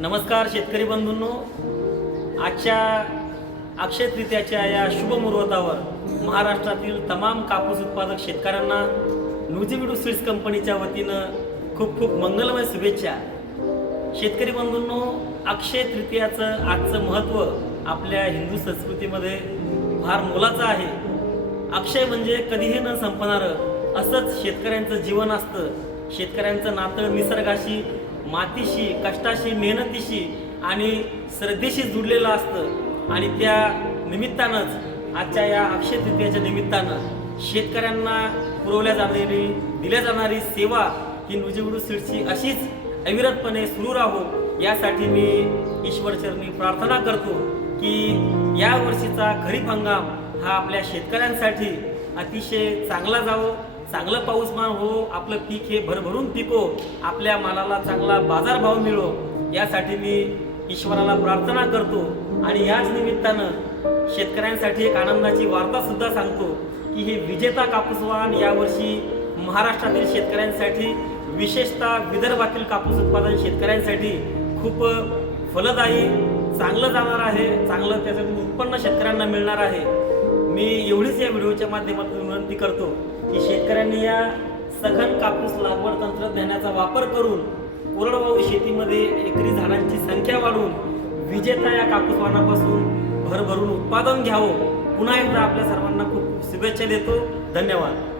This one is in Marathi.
नमस्कार शेतकरी बंधूंनो. आजच्या अक्षय तृतीयाच्या या शुभ मुहूर्तावर महाराष्ट्रातील तमाम कापूस उत्पादक शेतकऱ्यांना न्यूजीविडू सीड्स कंपनीच्या वतीनं खूप खूप मंगलमय शुभेच्छा. शेतकरी बंधूंनो अक्षय तृतीयाचं आजचं महत्त्व आपल्या हिंदू संस्कृतीमध्ये फार मोलाचं आहे. अक्षय म्हणजे कधीही न संपणारं असंच शेतकऱ्यांचं जीवन असतं. शेतकऱ्यांचं नातं निसर्गाशी मातीशी कष्टाशी मेहनतीशी आणि श्रद्धेशी जुडलेलं असतं. आणि त्या निमित्तानंच आजच्या या अक्षय तृतीयाच्या निमित्तानं शेतकऱ्यांना पुरवल्या जाणारी दिल्या जाणारी सेवा ही नुजीवडू सीडची अशीच अविरतपणे सुरू राहो यासाठी मी ईश्वरचरणी प्रार्थना करतो की या वर्षीचा खरीप हंगाम हा आपल्या शेतकऱ्यांसाठी अतिशय चांगला जावो. चांगलं पाऊसमान हो आपलं पीक हे भरभरून पिको आपल्या मालाला चांगला बाजारभाव मिळो यासाठी मी ईश्वराला प्रार्थना करतो आणि याच निमित्तानं शेतकऱ्यांसाठी एक आनंदाची वार्ता सुद्धा सांगतो की हे विजेता कापूसवान यावर्षी महाराष्ट्रातील शेतकऱ्यांसाठी विशेषतः विदर्भातील कापूस उत्पादन शेतकऱ्यांसाठी खूप फलदायी चांगलं जाणार आहे चांगलं त्याच्यातून उत्पन्न शेतकऱ्यांना मिळणार आहे. मी एवढीच या व्हिडिओच्या माध्यमातून विनंती करतो की शेतकऱ्यांनी या सघन कापूस लागवड तंत्रज्ञानाचा वापर करून कोरडवाहू शेतीमध्ये एकरी झाडांची संख्या वाढवून विजेता या कापूस वाणापासून भरभरून उत्पादन घ्यावं. पुन्हा एकदा आपल्या सर्वांना खूप शुभेच्छा देतो. धन्यवाद.